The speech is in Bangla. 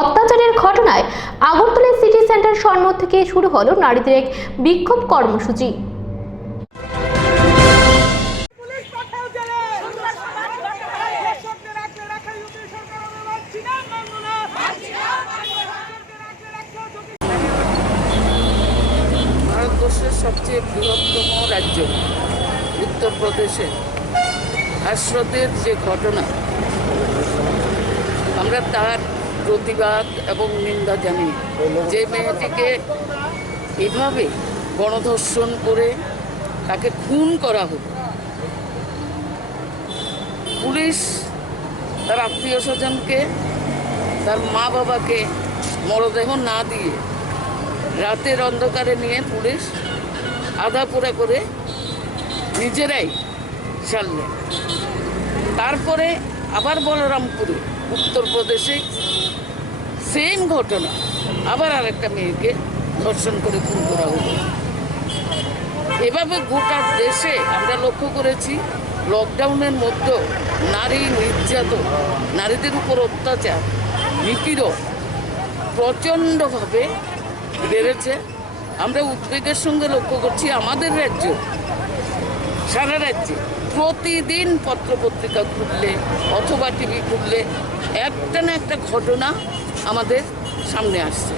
অত্যাচারের ঘটনায় আগরতলা সিটি সেন্টার সন্মুখ থেকে শুরু হলো নারীদের এক বিক্ষোভ কর্মসূচি। ভারতবর্ষের সবচেয়ে বৃহত্তম রাজ্য উত্তরপ্রদেশে হাসরতের যে ঘটনা, আমরা তার প্রতিবাদ এবং নিন্দা জানি। যে মেয়েটিকে এভাবে গণধর্ষণ করে তাকে খুন করা হলো, পুলিশ তার আত্মীয় স্বজনকে, তার মা বাবাকে মরদেহ না দিয়ে রাতের অন্ধকারে নিয়ে পুলিশ আধা পোড়া করে নিজেরাই সারলেন। তারপরে আবার বলরামপুরে উত্তরপ্রদেশে সেম ঘটনা, আবার আরেকটা মেয়েকে ধর্ষণ করে খুন করা হলো। এভাবে গোটা দেশে আমরা লক্ষ্য করেছি, লকডাউনের মধ্যে নারী নির্যাতন, নারীদের উপর অত্যাচার, নিপীড়ন প্রচণ্ডভাবে বেড়েছে। আমরা উদ্বেগের সঙ্গে লক্ষ্য করছি আমাদের রাজ্য, সারা রাজ্যে প্রতিদিন পত্রপত্রিকা খুললে অথবা টিভি খুললে একটা না একটা ঘটনা আমাদের সামনে আসছে।